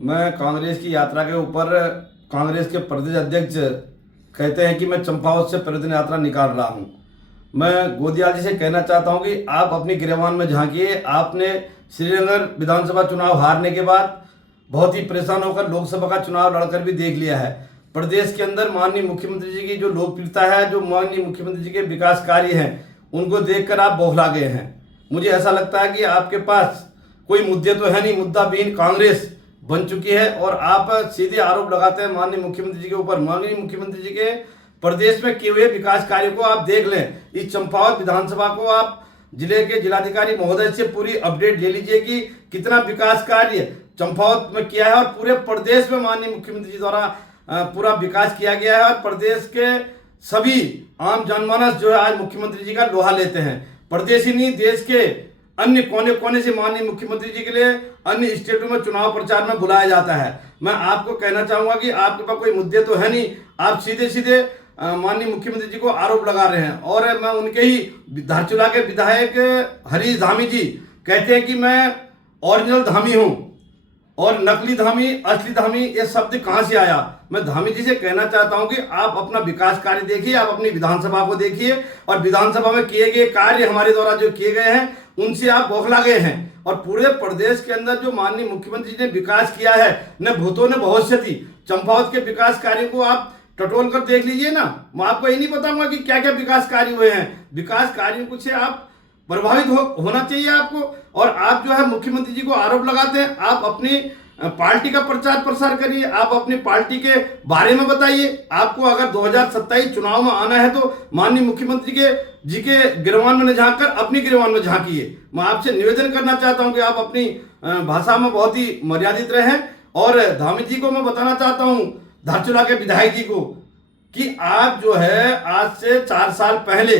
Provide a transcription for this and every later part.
मैं कांग्रेस की यात्रा के ऊपर कांग्रेस के प्रदेश अध्यक्ष कहते हैं कि मैं चंपावत से प्रतिदिन यात्रा निकाल रहा हूं। मैं गोदियाल जी से कहना चाहता हूं कि आप अपनी गिरवान में झांकिए। आपने श्रीनगर विधानसभा चुनाव हारने के बाद बहुत ही परेशान होकर लोकसभा का चुनाव लड़कर भी देख लिया है। प्रदेश के अंदर माननीय मुख्यमंत्री जी की जो लोकप्रियता है, जो माननीय मुख्यमंत्री जी के विकास कार्य हैं, उनको देखकर आप बौखला गए हैं। मुझे ऐसा लगता है कि आपके पास कोई मुद्दे तो है नहीं, मुद्दा विहीन कांग्रेस बन चुकी है और आप सीधे आरोप लगाते हैं माननीय मुख्यमंत्री जी के ऊपर। माननीय मुख्यमंत्री जी के प्रदेश में किए हुए विकास कार्यों को आप देख लें। इस चंपावत विधानसभा को आप जिले के जिलाधिकारी महोदय से पूरी अपडेट ले लीजिए कि कितना विकास कार्य चंपावत में किया है और पूरे प्रदेश में माननीय मुख्यमंत्री जी द्वारा पूरा विकास किया गया है। और प्रदेश के सभी आम जनमानस जो है आज मुख्यमंत्री जी का लोहा लेते हैं। प्रदेश ही नहीं, देश के अन्य कोने कोने से माननीय मुख्यमंत्री जी के लिए अन्य स्टेटों में चुनाव प्रचार में बुलाया जाता है। मैं आपको कहना चाहूंगा कि आपके पास कोई मुद्दे तो है नहीं, आप सीधे सीधे माननीय मुख्यमंत्री जी को आरोप लगा रहे हैं। और मैं उनके ही धारचूला के विधायक हरीश धामी जी कहते हैं कि मैं ओरिजिनल धामी हूं और नकली धामी, असली धामी, ये शब्द कहां से आया। मैं धामी जी से कहना चाहता हूं कि आप अपना विकास कार्य देखिए, आप अपनी विधानसभा को देखिए और विधानसभा में किए गए कार्य हमारे द्वारा जो किए गए हैं उनसे आप बौखला गए हैं। और पूरे प्रदेश के अंदर जो माननीय मुख्यमंत्री जी ने विकास किया है, न भूतो न भविष्यति, चंपावत के विकास कार्य को आप टटोल कर देख लीजिए ना। मैं आपको ये नहीं बताऊंगा कि क्या क्या विकास कार्य हुए हैं। विकास कार्यों से आप प्रभावित होना चाहिए आपको। और आप जो है मुख्यमंत्री जी को आरोप लगाते हैं, आप अपनी पार्टी का प्रचार प्रसार करिए, आप अपनी पार्टी के बारे में बताइए। आपको अगर 2027 चुनाव में आना है तो माननीय मुख्यमंत्री जी के गिरवान में न झांक कर अपनी गिरवान में झांकिए। मैं आपसे निवेदन करना चाहता हूं कि आप अपनी भाषा में बहुत ही मर्यादित रहें। और धामी जी को मैं बताना चाहता हूं, धारचूला के विधायक जी को, कि आप जो है आज से 4 साल पहले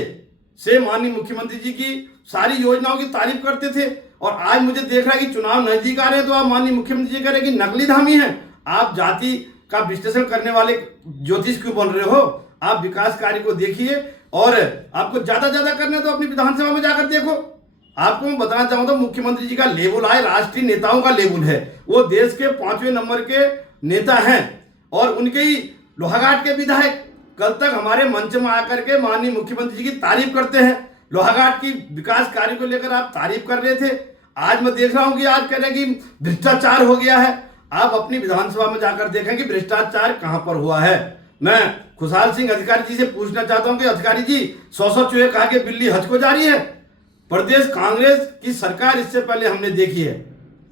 से माननीय मुख्यमंत्री जी की सारी योजनाओं की तारीफ करते थे और आज मुझे देख रहा है कि चुनाव नजदीक आ रहे हैं तो आप माननीय मुख्यमंत्री जी कह रहे हैं कि नकली धामी हैं। आप जाति का विश्लेषण करने वाले ज्योतिष क्यों बन रहे हो? आप विकास कार्य को देखिए और आपको ज्यादा करना तो अपनी विधानसभा में जाकर देखो। आपको मैं बताना चाहूंगा, मुख्यमंत्री जी का लेवल है राष्ट्रीय नेताओं का लेवल है। वो देश के 5वें नंबर के नेता हैं और उनके ही लोहाघाट के विधायक कल तक हमारे मंच में आकर के माननीय मुख्यमंत्री जी की तारीफ करते हैं। लोहाघाट की विकास कार्य को लेकर आप तारीफ कर रहे थे, आज मैं देख रहा हूं कि आज कह रहे हैं कि भ्रष्टाचार हो गया है। आप अपनी विधानसभा में जाकर देखें कि भ्रष्टाचार कहां पर हुआ है। मैं खुशहाल सिंह अधिकारी जी से पूछना चाहता हूं कि अधिकारी जी, 100 चूहे कहा कि बिल्ली हज को जा रही है। प्रदेश कांग्रेस की सरकार इससे पहले हमने देखी है,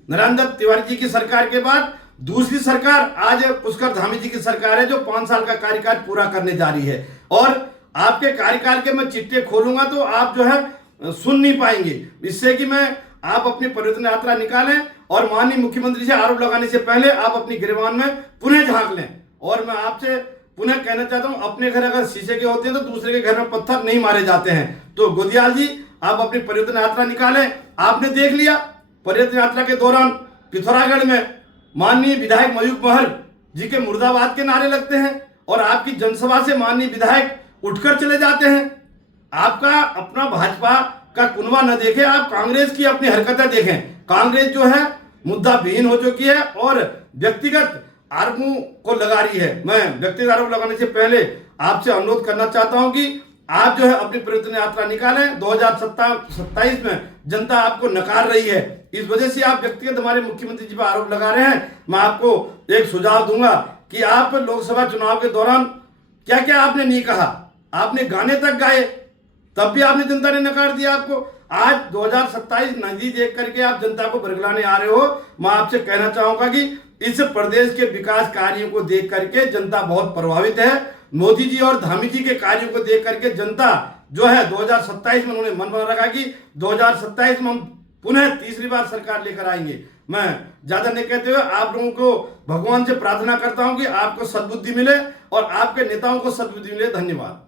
नरेंद्र तिवारी जी की सरकार के बाद दूसरी सरकार आज पुष्कर धामी जी की सरकार है जो 5 साल का कार्यकाल पूरा करने जा रही है। और आपके कार्यकाल के मैं चिट्ठे खोलूंगा तो आप जो है सुन नहीं पाएंगे। इससे कि मैं आप अपनी परिवर्तन यात्रा निकालें और माननीय मुख्यमंत्री से आरोप लगाने से पहले आप अपनी गिरवान में पुनः झांक लें। और मैं आपसे पुनः कहना चाहता हूं, अपने घर अगर शीशे के होते हैं तो दूसरे के घर में पत्थर नहीं मारे जाते हैं। तो गोदियाल जी, आप अपनी परिवर्तन यात्रा निकालें। आपने देख लिया परिवर्तन यात्रा के दौरान पिथौरागढ़ में माननीय विधायक मयूख महल जी के मुर्दाबाद के नारे लगते हैं और आपकी जनसभा से माननीय विधायक उठकर चले जाते हैं। आपका अपना भाजपा का कुनबा न देखें, आप कांग्रेस की अपनी हरकतें देखें। कांग्रेस जो है मुद्दा विहीन हो चुकी है और व्यक्तिगत आरोपों को लगा रही है। मैं व्यक्तिगत आरोप लगाने से पहले आपसे अनुरोध करना चाहता हूं कि आप जो है अपनी परिवर्तन यात्रा निकालें। 2027 में जनता आपको नकार रही है, इस वजह से आप व्यक्तिगत हमारे मुख्यमंत्री जी पर आरोप लगा रहे हैं। मैं आपको एक सुझाव दूंगा कि आप लोकसभा चुनाव के दौरान क्या क्या आपने नहीं कहा, आपने गाने तक गाए, तब भी आपने जनता ने नकार दिया आपको। आज 2027 नजदीक देख करके आप जनता को बरगलाने आ रहे हो। मैं आपसे कहना चाहूंगा कि इस प्रदेश के विकास कार्यों को देख करके जनता बहुत प्रभावित है। मोदी जी और धामी जी के कार्यों को देख करके जनता जो है 2027 में उन्होंने मन बना रखा कि 2027 में हम पुनः तीसरी बार सरकार लेकर आएंगे। मैं ज्यादा नहीं कहते हुए आप लोगों को भगवान से प्रार्थना करता हूं कि आपको सद्बुद्धि मिले और आपके नेताओं को सद्बुद्धि मिले। धन्यवाद।